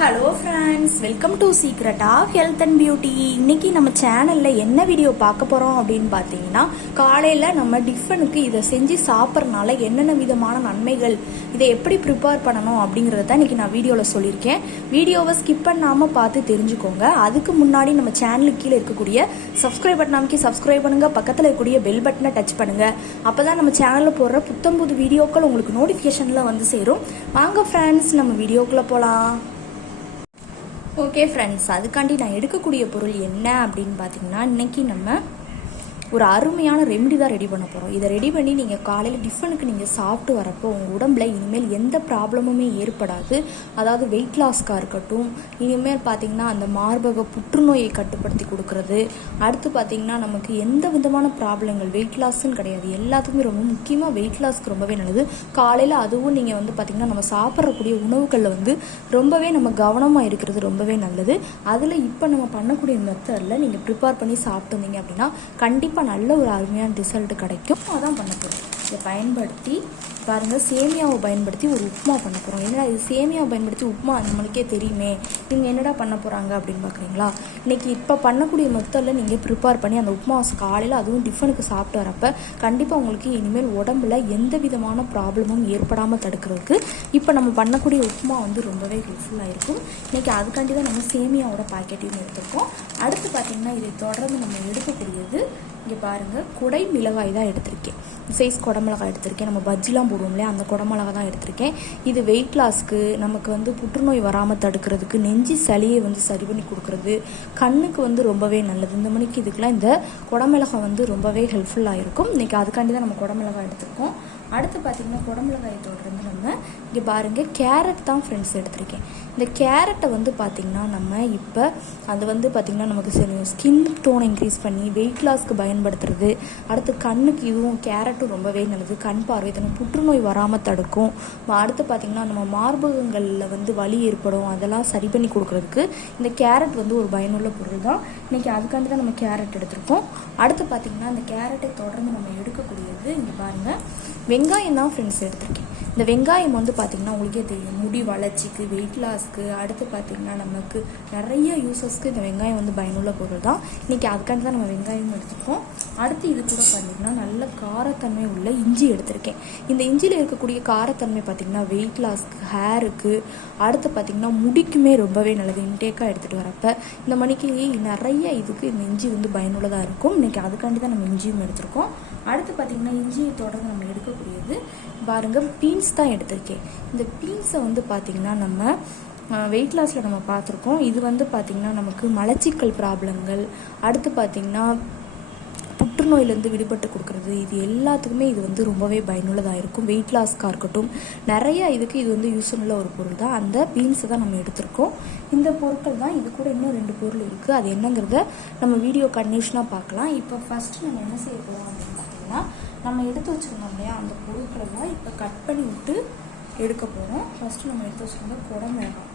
Hello friends, welcome to secret of health and beauty. இன்னைக்கு நம்ம சேனலில் என்ன வீடியோ பார்க்க போகிறோம் அப்படின்னு பார்த்தீங்கன்னா, காலையில் நம்ம டிஃபனுக்கு இதை செஞ்சு சாப்பிட்றதுனால என்னென்ன விதமான நன்மைகள், இதை எப்படி ப்ரிப்பேர் பண்ணணும் அப்படிங்கிறத தான் இன்றைக்கி நான் வீடியோவில் சொல்லியிருக்கேன். வீடியோவை ஸ்கிப் பண்ணாமல் பார்த்து தெரிஞ்சுக்கோங்க. அதுக்கு முன்னாடி நம்ம சேனலுக்கு கீழே இருக்கக்கூடிய சப்ஸ்கிரைப் பட்டன் அமைக்கி சப்ஸ்கிரைப் பண்ணுங்கள். பக்கத்தில் இருக்கக்கூடிய பெல் பட்டனை டச் பண்ணுங்கள். அப்போ தான் நம்ம சேனலில் போடுற புத்தம்புது வீடியோக்கள் உங்களுக்கு நோட்டிஃபிகேஷனில் வந்து சேரும். வாங்க ஃப்ரெண்ட்ஸ், நம்ம வீடியோக்குள்ளே போகலாம். ஓகே ஃப்ரெண்ட்ஸ், அதுக்காண்டி நான் எடுக்கக்கூடிய பொருள் என்ன அப்படின்னு பார்த்தீங்கன்னா, இன்றைக்கி நம்ம ஒரு அருமையான ரெமெடி தான் ரெடி பண்ண போகிறோம். இதை ரெடி பண்ணி நீங்கள் காலையில் டிஃபனுக்கு நீங்கள் சாப்பிட்டு வரப்போ உங்கள் உடம்புல இனிமேல் எந்த ப்ராப்ளமுமே ஏற்படாது. அதாவது வெயிட் லாஸ்க்காக இருக்கட்டும், இனிமேல் பார்த்திங்கன்னா அந்த மார்பக புற்றுநோயை கட்டுப்படுத்தி கொடுக்குறது, அடுத்து பார்த்திங்கன்னா நமக்கு எந்த விதமான ப்ராப்ளங்கள், வெயிட் லாஸ்ன்னு கிடையாது, எல்லாத்துக்குமே ரொம்ப முக்கியமாக வெயிட் லாஸ்க்கு ரொம்பவே நல்லது. காலையில் அதுவும் நீங்கள் வந்து பார்த்திங்கன்னா நம்ம சாப்பிட்றக்கூடிய உணவுகளில் ரொம்பவே நம்ம கவனமாக இருக்கிறது ரொம்பவே நல்லது. அதில் இப்போ நம்ம பண்ணக்கூடிய மெத்தடில் நீங்கள் ப்ரிப்பேர் பண்ணி சாப்பிட்டு வந்தீங்க அப்படின்னா கண்டிப்பாக நல்ல ஒரு அருமையான ரிசல்ட் கிடைக்கும். அதான் பண்ண போகிறோம். இதை பயன்படுத்தி பாருங்கள், சேமியாவை பயன்படுத்தி ஒரு உப்புமா பண்ண போகிறோம். என்னடா இது சேமியாவை பயன்படுத்தி உப்புமா நம்மளுக்கே தெரியுமே, இவங்க என்னடா பண்ண போகிறாங்க அப்படின்னு பார்க்குறீங்களா? இன்றைக்கி இப்போ பண்ணக்கூடிய மெத்தடில் நீங்கள் ப்ரிப்பேர் பண்ணி அந்த உப்புமா காலையில் அதுவும் டிஃபனுக்கு சாப்பிட்டு வரப்போ கண்டிப்பாக உங்களுக்கு இனிமேல் உடம்புல எந்த விதமான ப்ராப்ளமும் ஏற்படாமல் தடுக்கிறதுக்கு இப்போ நம்ம பண்ணக்கூடிய உப்புமா ரொம்பவே ஹெல்ப்ஃபுல்லாக இருக்கும். இன்றைக்கி அதுக்காண்டி தான் நம்ம சேமியாவோட பாக்கெட்டையும் எடுத்துருக்கோம். அடுத்து பார்த்திங்கன்னா இதை தொடர்ந்து நம்ம எடுக்கக்கூடியது, இங்கே பாருங்கள், குடை மிளகாய் தான் எடுத்திருக்கேன். சைஸ் குடமிளகாய் எடுத்திருக்கேன். நம்ம பஜ்ஜிலாம் போடுவோம் இல்லையா, அந்த குடமிளகாய் தான் எடுத்திருக்கேன். இது வெயிட் லாஸ்க்கு, நமக்கு புற்றுநோய் வராமல் தடுக்கிறதுக்கு, நெஞ்சு சளியை சரி பண்ணி கொடுக்குறது, கண்ணுக்கு ரொம்பவே நல்லது. இந்த மணிக்கு இதுக்கெலாம் இந்த குடமிளகாய் ரொம்பவே ஹெல்ப்ஃபுல்லாக இருக்கும். இன்றைக்கி அதுக்காண்டி தான் நம்ம குடமிளகாய் எடுத்திருக்கோம். அடுத்து பார்த்திங்கன்னா குடமிளகாயை தொடர்ந்து நம்ம இங்கே பாருங்கள் கேரட் தான் ஃப்ரெண்ட்ஸ் எடுத்திருக்கேன். இந்த கேரட்டை பார்த்திங்கன்னா நம்ம இப்போ அது பார்த்திங்கன்னா நமக்கு ஸ்கின் டோனை இன்க்ரீஸ் பண்ணி வெயிட் லாஸ்க்கு பயன்படுத்துறது. அடுத்து கண்ணுக்கு இதுவும் கேரட்டும் ரொம்பவே நல்லது. கண் பார்வை புற்றுநோய் வராமல் தடுக்கும். அடுத்து பார்த்திங்கன்னா நம்ம மார்பகங்களில் வலி ஏற்படும், அதெல்லாம் சரி பண்ணி கொடுக்குறதுக்கு இந்த கேரட் ஒரு பயனுள்ள பொருள் தான். இன்றைக்கி அதுக்காண்டி தான் நம்ம கேரட் எடுத்திருக்கோம். அடுத்து பார்த்திங்கன்னா இந்த கேரட்டை தொடர்ந்து நம்ம எடுக்கக்கூடியது, இங்கே பாருங்கள், வெங்காயம் தான் ஃப்ரெண்ட்ஸ் எடுத்திருக்கேன். இந்த வெங்காயம் பார்த்திங்கன்னா உங்களுக்கே தெரியும், முடி வளர்ச்சிக்கு, வெயிட் லாஸ்க்கு, அடுத்து பார்த்திங்கன்னா நமக்கு நிறைய யூசஸ்க்கு இந்த வெங்காயம் பயனுள்ள பொருள் தான். இன்றைக்கி அதுக்காண்டி தான் நம்ம வெங்காயம் எடுத்துருக்கோம். அடுத்து இது கூட பார்த்திங்கன்னா நல்ல காரத்தன்மை உள்ள இஞ்சி எடுத்திருக்கேன். இந்த இஞ்சியில் இருக்கக்கூடிய காரத்தன்மை பார்த்திங்கன்னா வெயிட் லாஸ்க்கு, ஹேருக்கு, அடுத்து பார்த்திங்கன்னா முடிக்குமே ரொம்பவே நல்லது. இன்டேக்காக எடுத்துகிட்டு வரப்போ இந்த மணிக்கு நிறைய இதுக்கு இந்த இஞ்சி பயனுள்ளதாக இருக்கும். இன்றைக்கி அதுக்காண்டி தான் நம்ம இஞ்சியும் எடுத்திருக்கோம். அடுத்து பார்த்திங்கன்னா இஞ்சியை தொடர்ந்து நம்ம எடுக்கக்கூடியது பாருங்கள், பீன்ஸ் தான் எடுத்திருக்கேன். இந்த பீன்ஸை பார்த்திங்கன்னா நம்ம வெயிட் லாஸில் நம்ம பார்த்துருக்கோம். இது பார்த்திங்கன்னா நமக்கு மலச்சிக்கல் ப்ராப்ளங்கள், அடுத்து பார்த்திங்கன்னா புற்றுநோயிலேருந்து விடுபட்டு கொடுக்குறது, இது எல்லாத்துக்குமே இது ரொம்பவே பயனுள்ளதாக இருக்கும். வெயிட் லாஸ்க்காக இருக்கட்டும், நிறைய இதுக்கு இது யூஸ்ஃபுல்ல ஒரு பொருள் தான். அந்த பீன்ஸை தான் நம்ம எடுத்திருக்கோம். இந்த பொருட்கள் தான். இது கூட இன்னும் 2 பொருள் இருக்குது. அது என்னங்கிறத நம்ம வீடியோ கண்டினியூஷனாக பார்க்கலாம். இப்போ ஃபஸ்ட்டு நம்ம என்ன செய்ய போகிறோம் அப்படின்னு பார்த்தீங்கன்னா, நம்ம எடுத்து வச்சுருந்தோம் இல்லையா, அந்த பொருட்களை தான் இப்போ கட் பண்ணி விட்டு எடுக்க போகிறோம். ஃபஸ்ட்டு நம்ம எடுத்து வச்சுருந்தோம் குடமிளகாய்.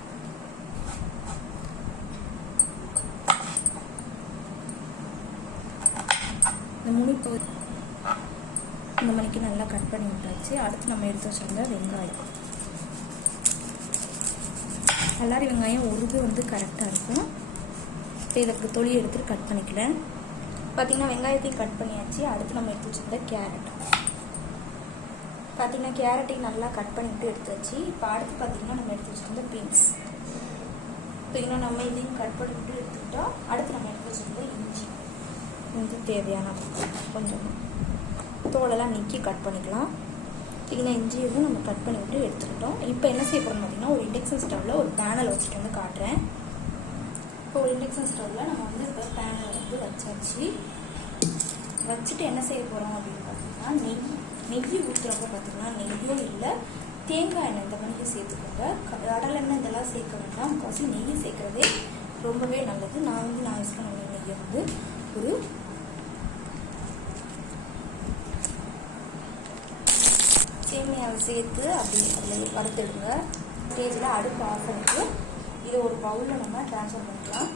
இந்த முனிப்பகுதி இந்த மணிக்கு நல்லா கட் பண்ணி விட்டாச்சு. அடுத்து நம்ம எடுத்து வச்சுருந்த வெங்காயம், எல்லாரும் வெங்காயம் ஒரு கரெக்டாக இருக்கும். இப்போ இதற்கு தொலி எடுத்துட்டு கட் பண்ணிக்கிறேன். பார்த்திங்கன்னா வெங்காயத்தையும் கட் பண்ணியாச்சு. அடுத்து நம்ம எடுத்து வச்சுருந்த கேரட், பார்த்திங்கன்னா கேரட்டையும் நல்லா கட் பண்ணிவிட்டு எடுத்தாச்சு. இப்போ அடுத்து பார்த்திங்கன்னா நம்ம எடுத்து வச்சுருந்த பீன்ஸ், பார்த்திங்கன்னா நம்ம இதையும் கட் பண்ணிவிட்டு எடுத்துக்கிட்டோம். அடுத்து நம்ம எடுத்து வச்சுருந்த இஞ்சி தேவையான கொஞ்சம் தோலெல்லாம் நீக்கி கட் பண்ணிக்கலாம். பார்த்திங்கன்னா இஞ்சியும் நம்ம கட் பண்ணிவிட்டு எடுத்துக்கிட்டோம். இப்போ என்ன செய்ய போகிறோம்னு பார்த்திங்கன்னா, ஒரு இண்டக்ஷன் ஸ்டவ்வில் ஒரு பேனல் வச்சுட்டு காட்டுறேன். இப்போ ஒரு இண்டக்ஷன் ஸ்டவ்வில் நம்ம இப்போ பேனல் வச்சாச்சு. வச்சுட்டு என்ன செய்ய போகிறோம் அப்படின்னு பார்த்தீங்கன்னா, நெய் ஊற்றுறப்போ பார்த்திங்கன்னா நெய்யோ இல்லை தேங்காய் எண்ணெய் இந்த மணிக்கு சேர்த்துக்கோங்க. கடலை எண்ணெய் இதெல்லாம் சேர்க்க வேண்டாம். முக்கால்வாசி நெய் சேர்க்குறதே ரொம்பவே நல்லது. நான் யூஸ் பண்ண நெய்யை ஒரு சேமியாவை சேர்த்து அப்படி அதில் வறுத்துடுங்க. ஸ்டேஜில் அடுப்பு ஆஃப் பண்ணிட்டு இதை ஒரு பவுலில் நம்ம ட்ரான்ஸ்ஃபர் பண்ணிக்கலாம்.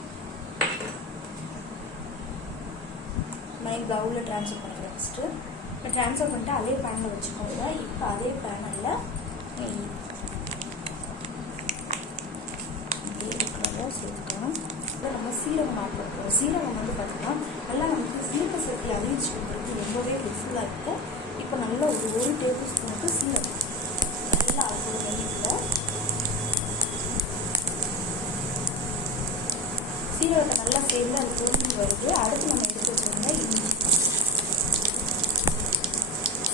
பவுலில் ட்ரான்ஸ்ஃபர் பண்ணிக்கலாம். ஃபஸ்ட்டு இப்போ ட்ரான்ஸ்ஃபர் பண்ணிட்டு அதே பேனில் வச்சுக்கோங்க. இப்போ அதே பேனலில் நெய் சீரகம் வந்து பார்த்தீங்கன்னா நல்லா நமக்கு சீரக சக்தி அறிவிச்சு கொடுக்குறது ரொம்பவே ஹெல்ப்ஃபுல்லாக இருக்கும். இப்போ நல்லா ஒரு டேபிள் ஸ்பூனுக்கு சீரகம் நல்லா அதோட வெள்ளியில் சீரகத்தை நல்லா சேர்ந்து அது பொருள் வருது. அடுத்து நம்ம எடுத்து வச்சோம்னா இஞ்சி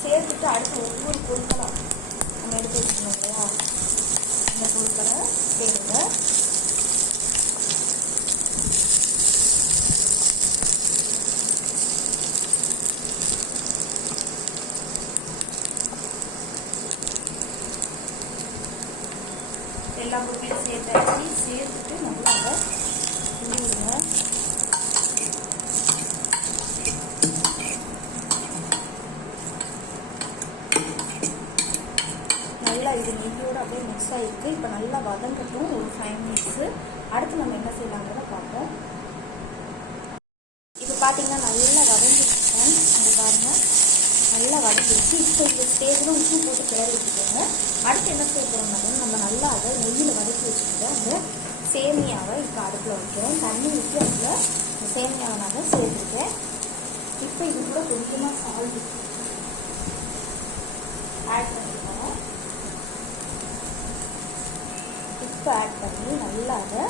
சேர்த்துட்டு அடுத்து ஒவ்வொரு பொருட்களாக நம்ம எடுத்து வச்சுக்கணும் இல்லையா, இந்த பொருட்களை சேருங்க. எல்லா பொருட்களையும் சேர்த்துட்டு நல்லா அதை கிண்டிவிடுங்க. நல்லா இது நெய்யோடு அப்படியே மிக்ஸ் ஆகிருக்கு. இப்போ நல்லா வதங்கட்டும் ஒரு 5 மினிட்ஸு. அடுத்து நம்ம என்ன செய்யலாங்கிறத பார்ப்போம். இப்போ பார்த்தீங்கன்னா நல்லா வதங்கிருக்கேன், அது பாருங்கள் நல்லா வதங்கிருச்சு. இப்போ இந்த ஸ்டேஜில் உப்பு போட்டு கிளறி வச்சுக்கோங்க. அடுத்து என்ன செய்ய போகிறோம்னா நம்ம நல்லா அதை நெய்யில் வதக்கி வச்சுக்கிட்டு அந்த சேமியாவை இப்போ அடுப்பில் வைக்கிறேன். தண்ணி ஊற்றி அதில் இந்த சேமியாவை நான் சேர்த்துருக்கேன். இப்போ இது கூட கொஞ்சமாக சால்ட் ஆட் பண்ணிக்கணும். இப்போ ஆட் பண்ணி நல்லா அதை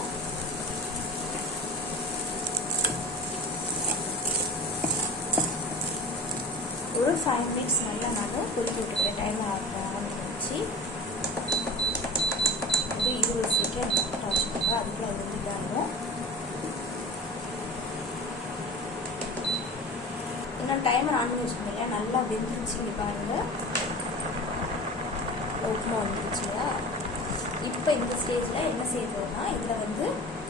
ஒரு 5 மினிட்ஸ் நல்லா நான் கொதிக்க விட்டுக்கிறேன். டைம் ஆரம்பிச்சு ஒரு 20 செகண்ட் வச்சுக்கோங்க. அதுக்குள்ள அது வந்து இதாகும். இன்னும் டைமர் ஆன் பண்ணி வச்சுக்கோங்க. நல்லா வெந்துருச்சு. இங்கே பாருங்கள் உப்புமா வந்துருச்சுங்களா. இப்போ இந்த ஸ்டேஜில் என்ன செய்யறோம்னா இதில் வந்து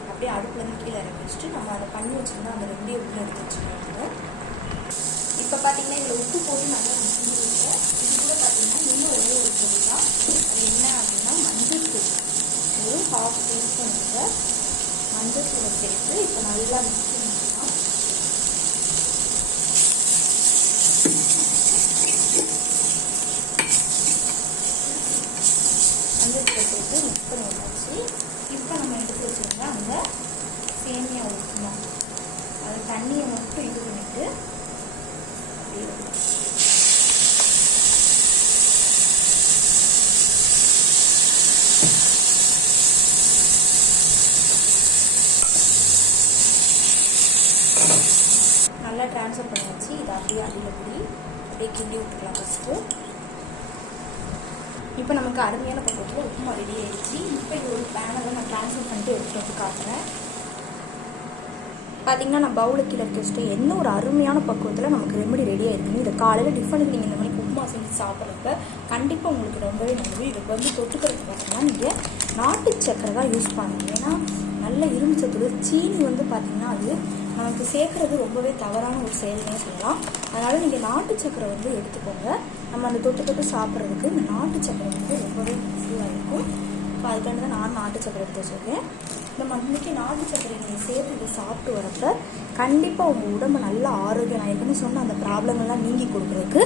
அப்படியே அடுப்புலேருந்து கீழே இறக்கி வச்சுட்டு நம்ம அதை பண்ணி வச்சுருந்தா அந்த ரெண்டே உள்ள எடுத்து வச்சுக்கோங்க. இப்போ பார்த்தீங்கன்னா இதில் உப்பு போட்டு நல்லா செஞ்சுருக்கேன். இது கூட பார்த்தீங்கன்னா இன்னும் ஒரே ஒரு பொருள் தான். அது என்ன அப்படின்னா மஞ்சள் தூள் ஒரு 1/2 டீஸ்பூன் மஞ்சள் தூளை சேர்த்து இப்போ நல்லா மிக்ஸ் பண்ணிக்கலாம். மஞ்சள் தூளை சேர்த்து மிக்ஸ் பண்ணி வச்சாச்சு. இப்போ நம்ம எடுத்து வச்சுருந்தா அந்த சேமியா ஊற்றணும். அது தண்ணியை மட்டும் இது பண்ணிவிட்டு நல்லா ட்ரான்ஸ்ஃபர் பண்ணி வச்சு இதை அப்படியே அடியில் கூடி அப்படியே கிண்டி விட்டுக்கலாம் ஃபஸ்ட்டு. இப்போ நமக்கு அருமையான பக்கத்தில் உப்புமா ரெடி ஆகிடுச்சு. இப்போ இது ஒரு பேனில் நான் ட்ரான்ஸ்ஃபர் பண்ணிட்டு எடுத்துகிட்டு வந்து காட்டுறேன். பார்த்தீங்கன்னா நான் பவுலுக்கு கீழே வச்சுட்டு என்ன ஒரு அருமையான பக்குவத்தில் நமக்கு ரெமெடி ரெடி ஆகிருக்குன்னு. இதை காலையில் டிஃபனுக்கு நீங்கள் இந்த மாதிரி உப்புமா செஞ்சு சாப்பிட்றப்ப கண்டிப்பாக உங்களுக்கு ரொம்பவே நல்லது. இதுக்கு வந்து தொட்டுக்கிறதுக்கு பார்த்தீங்கன்னா நீங்கள் நாட்டு சக்கரை தான் யூஸ் பண்ணுங்க. ஏன்னா நல்ல இரும்பு சத்து. சீனி வந்து பார்த்தீங்கன்னா அது நமக்கு சேர்க்குறது ரொம்பவே தவறான ஒரு செயல்னே சொல்லலாம். அதனால் நீங்கள் நாட்டு சக்கரை வந்து எடுத்துக்கோங்க. நம்ம அந்த தொட்டு சாப்பிட்றதுக்கு இந்த நாட்டு சக்கரை வந்து ரொம்பவே யூஸ்ஃபுல்லாக இருக்கும். இப்போ அதுக்காண்டி தான் நான் நாட்டு சக்கரை எடுத்து வச்சுருக்கேன். நம்ம இன்றைக்கி நாட்டு சக்கரை நீங்கள் சேர்த்து இதை சாப்பிட்டு வரப்போ கண்டிப்பாக உங்கள் உடம்பு நல்ல ஆரோக்கியம். நான் ஏற்கனவே சொன்ன அந்த ப்ராப்ளங்கள்லாம் நீங்கி கொடுக்குறதுக்கு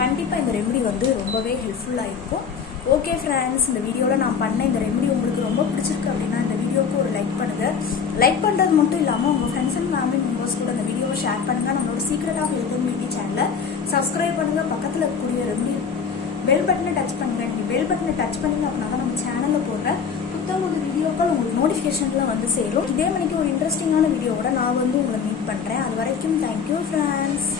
கண்டிப்பாக இந்த ரெமெடி வந்து ரொம்பவே ஹெல்ப்ஃபுல்லாக இருக்கும். ஓகே ஃப்ரெண்ட்ஸ், இந்த வீடியோவில் நான் பண்ண இந்த ரெமெடி உங்களுக்கு ரொம்ப பிடிச்சிருக்கு அப்படின்னா இந்த வீடியோவுக்கு ஒரு லைக் பண்ணுங்கள். லைக் பண்ணுறது மட்டும் இல்லாமல் உங்கள் ஃப்ரெண்ட்ஸ் அண்ட் ஃபேமிலி மெம்பர்ஸ் கூட இந்த வீடியோவை ஷேர் பண்ணுங்கள். நம்மளோட secret of health and beauty சேனலை சப்ஸ்கிரைப் பண்ணுங்கள். பக்கத்தில் இருக்கக்கூடிய ரெமெடி பெல் பட்டனை டச் பண்ணுங்கள். நீங்கள் பெல் பட்டனை டச் பண்ணிங்க அப்படின்னா தான் நம்ம சேனலில் போடுற புத்தகோட வீடியோக்கள் உங்களுக்கு நோட்டிஃபிகேஷனில் வந்து சேரும். இதே மணிக்கு ஒரு இன்ட்ரெஸ்டிங்கான வீடியோவோட நான் வந்து உங்களை மீட் பண்ணுறேன். அது வரைக்கும் தேங்க்யூ ஃப்ரெண்ட்ஸ்.